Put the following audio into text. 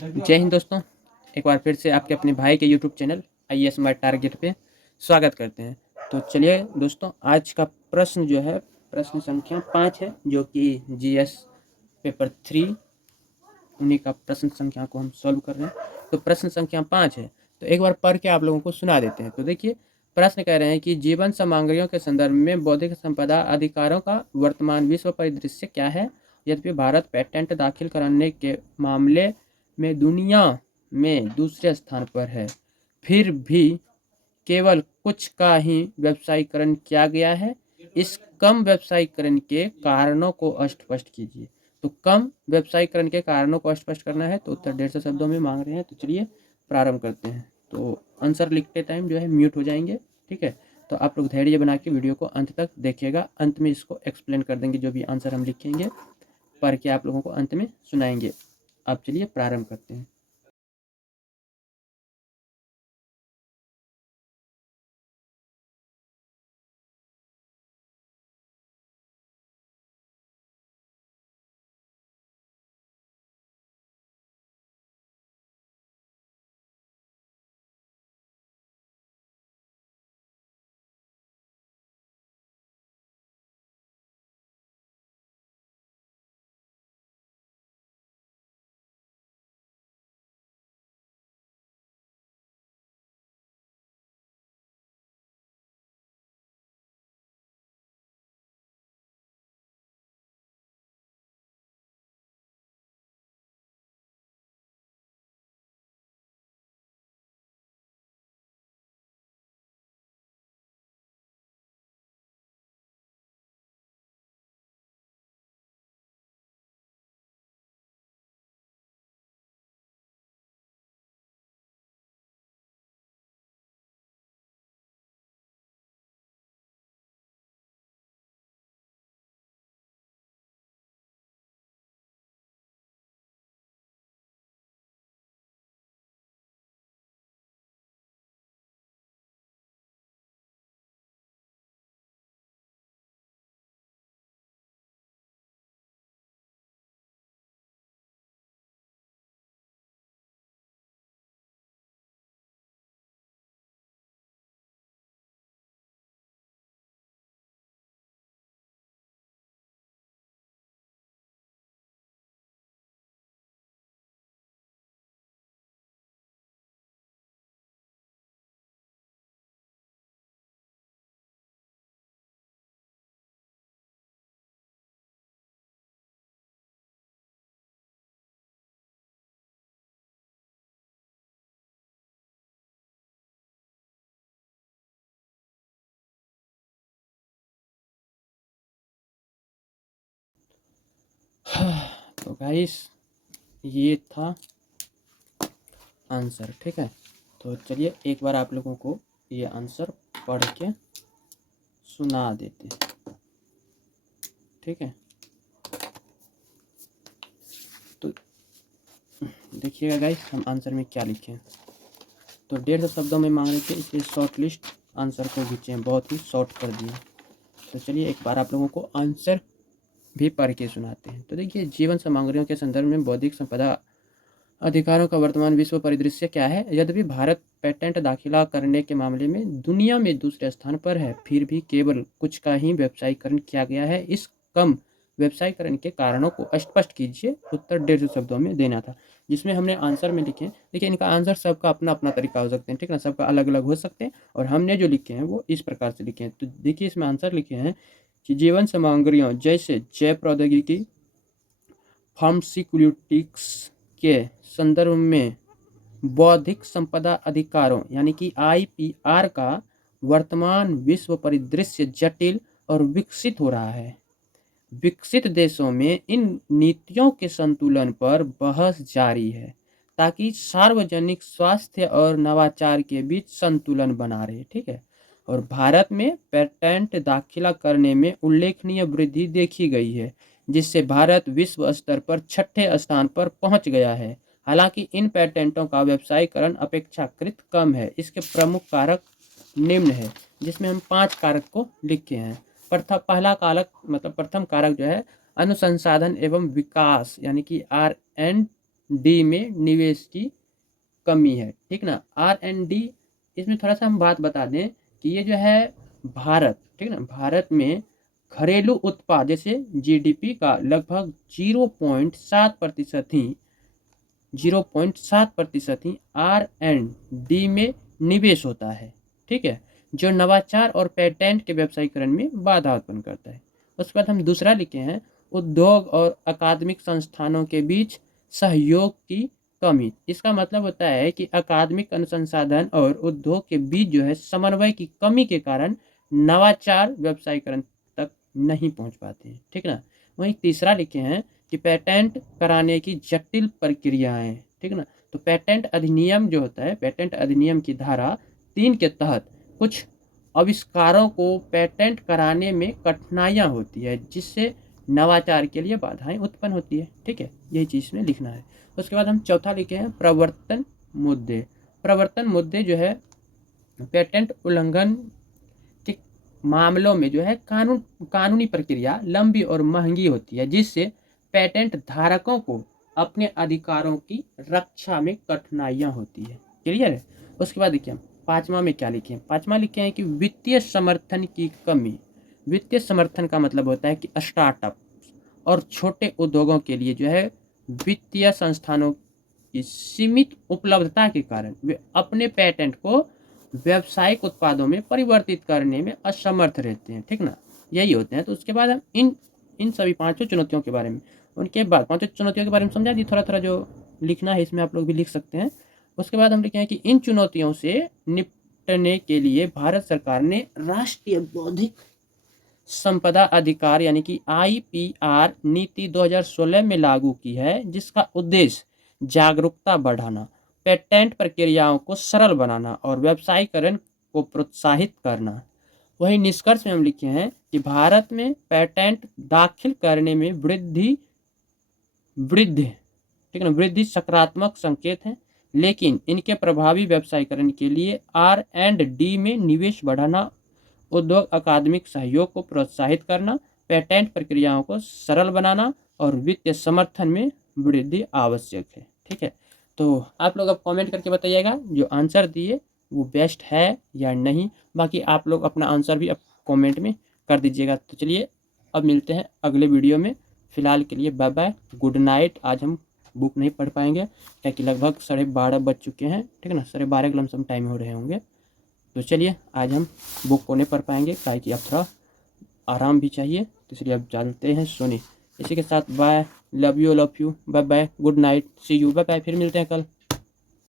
जय हिंद दोस्तों। एक बार फिर से आपके अपने भाई के YouTube channel IAS my target पे स्वागत करते हैं। तो चलिए दोस्तों, आज का प्रश्न जो है प्रश्न संख्या 5 है, जो कि जीएस पेपर 3 उन्हीं का प्रश्न संख्या को हम सॉल्व कर रहे हैं। तो प्रश्न संख्या 5 है, तो एक बार पढ़ के आप लोगों को सुना देते हैं। तो देखिए, प्रश्न कह रहे हैं कि जीवन सामग्रियों के संदर्भ में बौद्धिक संपदा अधिकारों का वर्तमान विश्व परिदृश्य क्या है। यद्यपि भारत पेटेंट दाखिल कराने के मामले में दुनिया में दूसरे स्थान पर है, फिर भी केवल कुछ का ही व्यवसायीकरण किया गया है। इस कम व्यवसायीकरण के कारणों को स्पष्ट कीजिए। तो कम व्यवसायीकरण के कारणों को स्पष्ट करना है, तो उत्तर 150 शब्दों में मांग रहे हैं। तो चलिए प्रारंभ करते हैं। तो आंसर लिखते टाइम जो है म्यूट हो जाएंगे, ठीक है। तो आप लोग धैर्य बना के वीडियो को अंत तक देखिएगा। अंत में इसको एक्सप्लेन कर देंगे, जो भी आंसर हम लिखेंगे पढ़ के आप लोगों को अंत में सुनाएंगे। अब चलिए प्रारंभ करते हैं। तो गाइस, ये था आंसर, ठीक है। तो चलिए एक बार आप लोगों को ये आंसर पढ़ के सुना देते हैं, ठीक है। तो देखिएगा गाइस, हम आंसर में क्या लिखे हैं। तो 150 शब्दों में मांग रहे थे, इसलिए शॉर्ट लिस्ट आंसर को खींचे हैं, बहुत ही शॉर्ट कर दिए। तो चलिए एक बार आप लोगों को आंसर भी पढ़ के सुनाते हैं। तो देखिए, जीवन सामग्रियों के संदर्भ में बौद्धिक संपदा अधिकारों का वर्तमान विश्व परिदृश्य क्या है। यद्यपि भारत पेटेंट दाखिला करने के मामले में दुनिया में दूसरे स्थान पर है, फिर भी केवल कुछ का ही व्यवसायीकरण किया गया है। इस कम व्यवसायीकरण के कारणों को स्पष्ट कीजिए। उत्तर 150 शब्दों में देना था, जिसमें हमने आंसर में लिखे। देखिए, इनका आंसर सबका अपना अपना तरीका हो सकते हैं, ठीक है ना, सबका अलग अलग हो सकते हैं। और हमने जो लिखे हैं वो इस प्रकार से लिखे हैं। तो देखिए, इसमें आंसर लिखे हैं कि जीवन सामग्रियों जैसे जैव प्रौद्योगिकी, फार्मास्यूटिक्स के संदर्भ में बौद्धिक संपदा अधिकारों यानी कि आईपीआर का वर्तमान विश्व परिदृश्य जटिल और विकसित हो रहा है। विकसित देशों में इन नीतियों के संतुलन पर बहस जारी है, ताकि सार्वजनिक स्वास्थ्य और नवाचार के बीच संतुलन बना रहे, ठीक है। और भारत में पेटेंट दाखिला करने में उल्लेखनीय वृद्धि देखी गई है, जिससे भारत विश्व स्तर पर 6ठे स्थान पर पहुंच गया है। हालांकि इन पेटेंटों का व्यवसायीकरण अपेक्षाकृत कम है। इसके प्रमुख कारक निम्न है, जिसमें हम 5 कारक को लिखे हैं। पहला कारक मतलब प्रथम कारक जो है अनुसंसाधन एवं विकास यानी कि R&D डी में निवेश की कमी है, ठीक ना। R&D, इसमें थोड़ा सा हम बात बता दें कि ये जो है भारत, ठीक ना, भारत में घरेलू उत्पाद जैसे GDP का लगभग 0.7% ही R&D में निवेश होता है, ठीक है, जो नवाचार और पेटेंट के व्यवसायीकरण में बाधा उत्पन्न करता है। उसके बाद हम दूसरा लिखे हैं, उद्योग और अकादमिक संस्थानों के बीच सहयोग की कमी। इसका मतलब होता है कि अकादमिक अनुसंधान और उद्योग के बीच जो है समन्वय की कमी के कारण नवाचार व्यवसायीकरण तक नहीं पहुंच पाते हैं, ठीक ना। वहीं तीसरा लिखे हैं कि पेटेंट कराने की जटिल प्रक्रियाएं, ठीक ना। तो पेटेंट अधिनियम जो होता है, पेटेंट अधिनियम की धारा 3 के तहत कुछ आविष्कारों को पेटेंट कराने में कठिनाइयां होती है, जिससे नवाचार के लिए बाधाएं उत्पन्न होती है, ठीक है, यही चीज़ में लिखना है। उसके बाद हम चौथा लिखे हैं प्रवर्तन मुद्दे। प्रवर्तन मुद्दे जो है पेटेंट उल्लंघन के मामलों में जो है कानूनी प्रक्रिया लंबी और महंगी होती है, जिससे पेटेंट धारकों को अपने अधिकारों की रक्षा में कठिनाइयां होती है। क्लियर है। उसके बाद देखिए पांचवा में क्या लिखे हैं, पांचवा लिखे हैं कि वित्तीय समर्थन की कमी। वित्तीय समर्थन का मतलब होता है कि स्टार्टअप और छोटे उद्योगों के लिए जो है वित्तीय संस्थानों की सीमित उपलब्धता के कारण वे अपने पेटेंट को व्यावसायिक उत्पादों में परिवर्तित करने में असमर्थ रहते हैं, ठीक ना, यही होते हैं। तो उसके बाद हम इन सभी पांचों चुनौतियों के बारे में, उनके बाद पांचों चुनौतियों के बारे में समझा दी, थोड़ा थोड़ा जो लिखना है इसमें आप लोग भी लिख सकते हैं। उसके बाद हम लिखे हैं कि इन चुनौतियों से निपटने के लिए भारत सरकार ने राष्ट्रीय बौद्धिक संपदा अधिकार यानी कि IPR नीति 2016 में लागू की है, जिसका उद्देश्य जागरूकता बढ़ाना, पेटेंट प्रक्रियाओं को सरल बनाना और व्यवसायीकरण को प्रोत्साहित करना। वहीं निष्कर्ष में हम लिखे हैं कि भारत में पेटेंट दाखिल करने में वृद्धि ठीक है ना, वृद्धि सकारात्मक संकेत है, लेकिन इनके प्रभावी व्यवसायीकरण के लिए R&D में निवेश बढ़ाना, उद्योग अकादमिक सहयोग को प्रोत्साहित करना, पेटेंट प्रक्रियाओं को सरल बनाना और वित्तीय समर्थन में वृद्धि आवश्यक है, ठीक है। तो आप लोग अब कमेंट करके बताइएगा जो आंसर दिए वो बेस्ट है या नहीं। बाकी आप लोग अपना आंसर भी अब कमेंट में कर दीजिएगा। तो चलिए अब मिलते हैं अगले वीडियो में। फ़िलहाल के लिए बाय बाय, गुड नाइट। आज हम बुक नहीं पढ़ पाएंगे क्योंकि लगभग 12:30 बज चुके हैं, ठीक है ना, 12:30 के लमसम टाइम हो रहे होंगे। तो चलिए आज हम बुक को नहीं पढ़ पाएंगे, काहे कि अब थोड़ा आराम भी चाहिए, तो इसलिए अब जानते हैं सोने। इसी के साथ bye, love you bye bye, good night, see you, bye bye, फिर मिलते हैं कल।